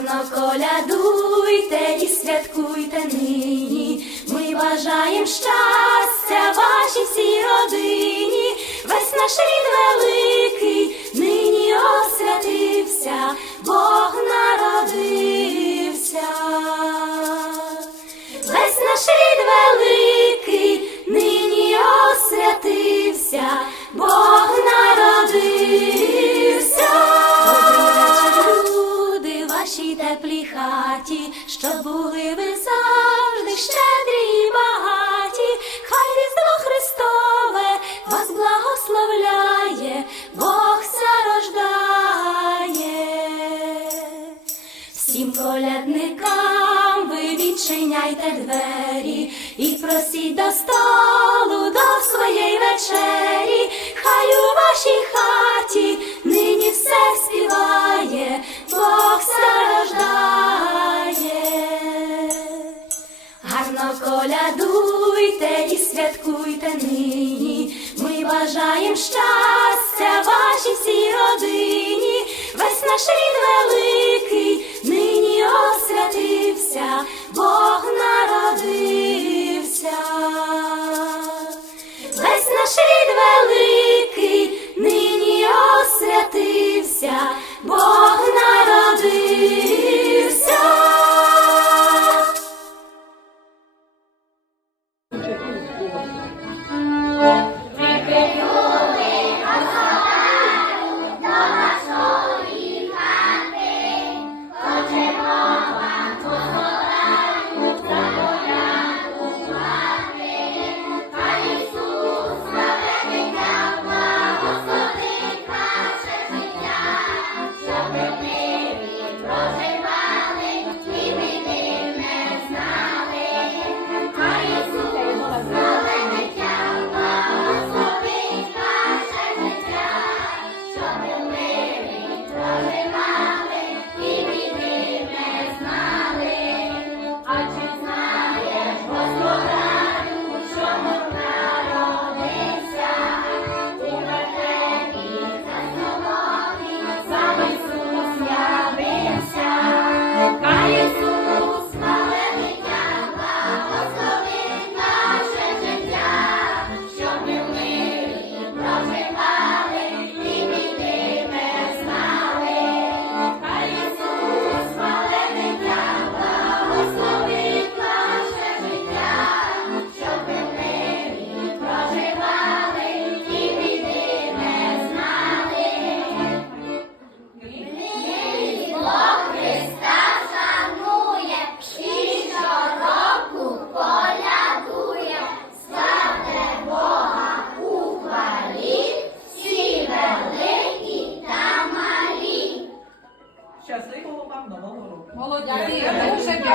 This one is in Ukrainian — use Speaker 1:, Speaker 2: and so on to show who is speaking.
Speaker 1: Гарно колядуйте і святкуйте нині. Ми бажаєм щастя вашій всій родині. Весь наш рід великий нині освятився, Бог хаті, щоб були ви завжди щедрі і багаті, хай Різдво Христове вас благословляє, Бог ся рождає. Всім колядникам ви відчиняйте двері і просіть до столу до своєї вечері, хай у вашій хаті святкуйте нині. Ми бажаємо щастя вашій всій родині. chegar.